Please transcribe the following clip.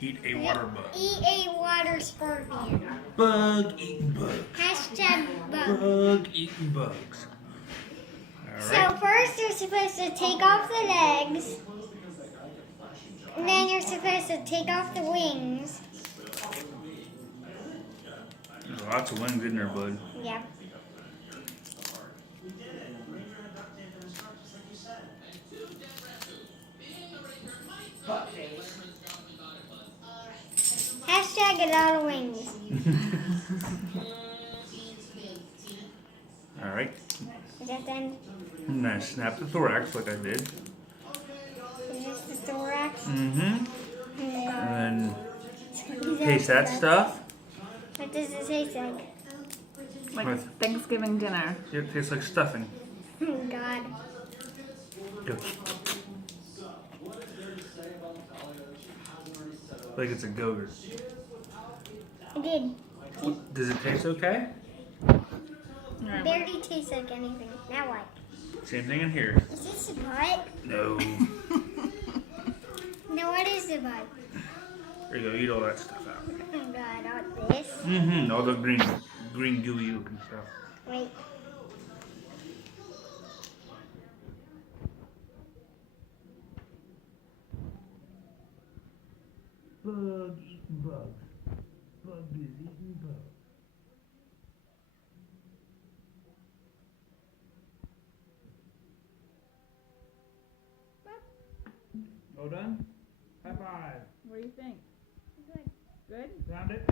Eat a water bug. Eat a water scorpion. Bug eating bugs. Hashtag bug. Bug eating bugs. All So right. first you're supposed to take off the legs. And then you're supposed to take off the wings. There's lots of wings in there, bud. Yeah. Hashtag a lot of wings. All right. Is that then? And then snap the thorax like I did. Is this the thorax? Mm-hmm. And then taste that What stuff. does it taste like? Like Thanksgiving dinner. It tastes like stuffing. Oh God. Go. Like it's a Go-Gurt. I did. Does it taste okay? It barely tastes like anything. Now what? Same thing in here. Is this a butt? No. No, what is the butt? There you go. Eat all that stuff out. Oh God, not this. Mm-hmm. All the green gooey looking stuff. Wait. Bug eating bugs. Bug is eating bugs. All done? High five. What do you think? Good. Good? Round it.